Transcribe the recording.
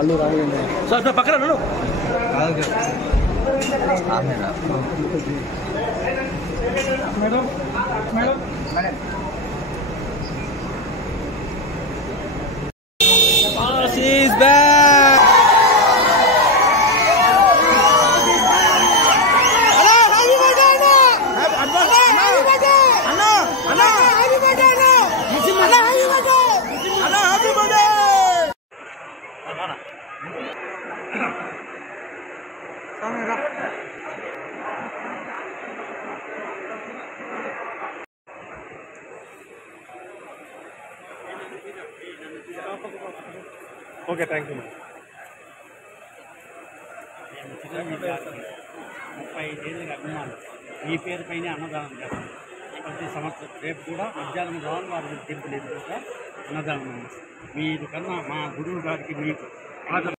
Allu Ramalinga sir sir పక్కన madam madam she's back. Okay thank you. 35 ఏళ్ళుగా అభిమానులు ఈ పేరు పైన అన్నదానం చేస్తాం ప్రతి సంవత్సరం. రేపు కూడా మధ్యాహ్నం రామవారి టెంపుల్ ఎదురుగా అన్నదానం ఉంది. మీరు కన్నా మా గురువు గారికి మీకు ఆదరణ